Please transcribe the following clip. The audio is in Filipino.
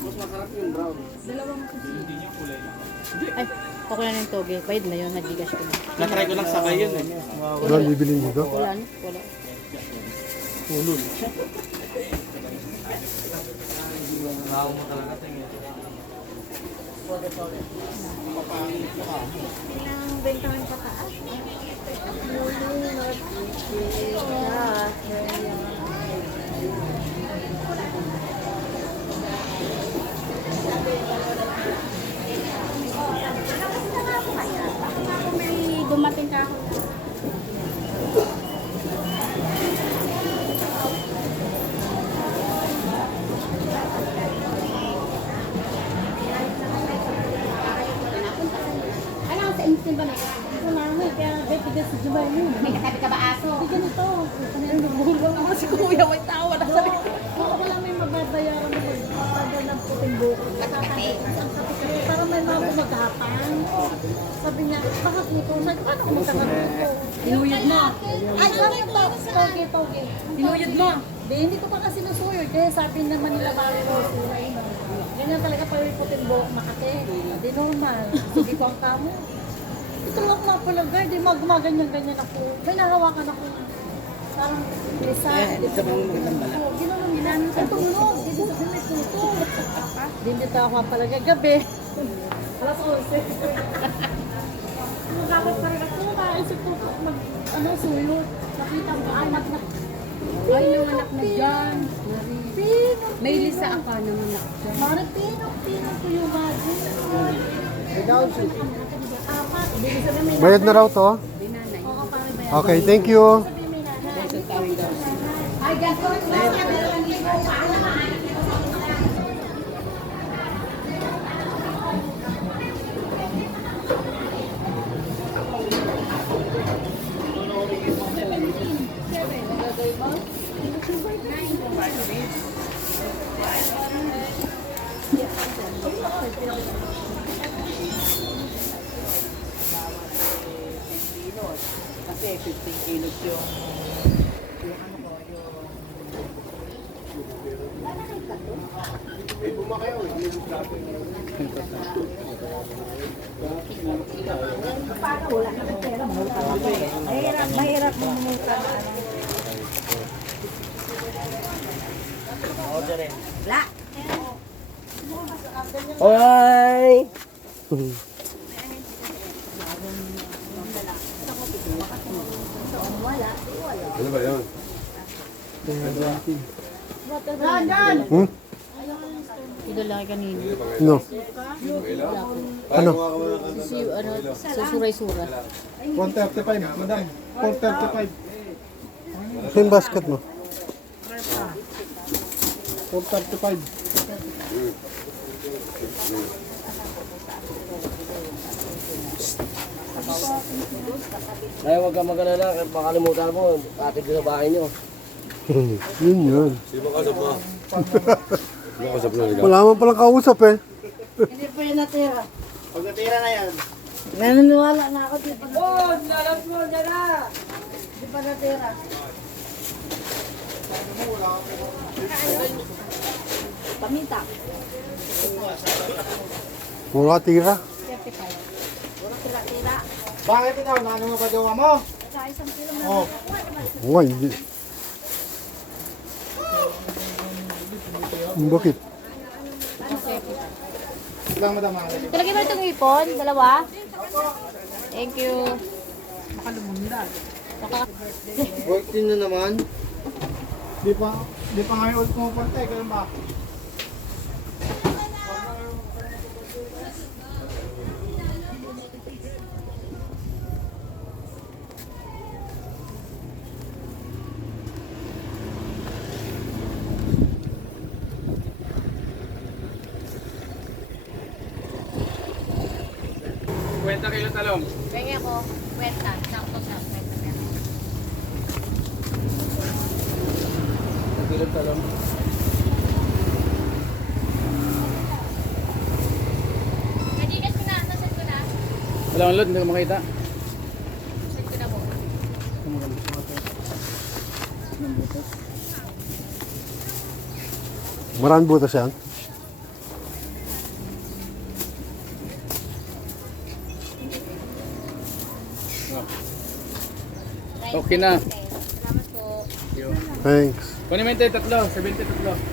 Mas masarap yung brown. Dalawang Hindi niya kulay lang. Ay, ako na ng toge. Bayad na yun, nag-gigas ko na. Na-try ko lang sabay yun eh. Wala bibili dito. Wala, no? Wala. Ulul. Tao mo talaga tingin. Ilang bentahan pa taas. May dumating ka ako. Ano sa instant ba na? Wala mo, kaya betigas si Jubay mo. May katabi ka ba aso? Hindi ganito. Nagbuhulong ako si Kuya, may tawa na sabi. Ako lang may mababayaran na magpapadal ng puting buko. Para may mga maghapang. Sabi niya, bakit nito? Sabi ko, ano kung magkakaroon? Tinuyod mo. Ay, bakit to? Toge. Tinuyod mo. Di, hindi ko pa kasi sinusuyod. Kaya sabi naman nila bari ko, ganyan talaga pa yung puting buhok Makati. Di normal. Hindi ko ang kamo. Ito lang mga palaga, di gumaganyan-ganyan ako. May nahawakan ako. Parang lisa. Ito bang magandang bala? Ginoon ginano sa tulog. Dito sa may puto. Di dito ako palaga gabi. Alas 11. Dapat pa rin ako. Naisip ko mag, suyod. Nakita ko anak na. Ay, nanganak na dyan. May lisa ka nanganak dyan. Mara pinok ko yung bago. Ikaw siya. Apat. Hindi sabi may Bayad na raw to. Binanay. Oo, parang bayan. Okay, thank you. Sabi may nanay. Ay, gagawin mo. Kasi 15 kilos yung ano ko, Mahirap mamunta na ano. La! Hoy! Ano ba yun? Hmm? Idolaki kanina. No. Ano? Susuray-sura. 135, madam. 435. Ito yung basket mo. 435. Ay, huwag kang mag-alala. Makalimutan mo. Atin ko sa bahay nyo. Yun yun. Sino ba kasap mo? Sino kasap na ligaw? Wala man palang kausap eh. Hindi pa yun natira. Pag natira na yan. Naniniwala na ako dito. Oh, nalas mo na na. Di pa natira. Paminta. Puro tira. 35. Tira-tira. Bakit ikaw? Nano mo ba jowa mo? Sa isang kilo na. Oh. Oo, hindi. Bakit? Lang madam. Talagay mo itong ipon? Dalawa? Thank you. Work din na naman. Di pa ngayon ulit pumupunta eh. Kaya ba? Kwenta kilo talong. Pengi ako. Kwenta. Sakto sa kwenta. talong. Nadigas ko na, nasad ko na. Wala akong load, hindi ko makita. Nasad ko na po. Maraming butas yan. Okay na. Salamat po. Thanks. Kunin mo yung tatlo, 73.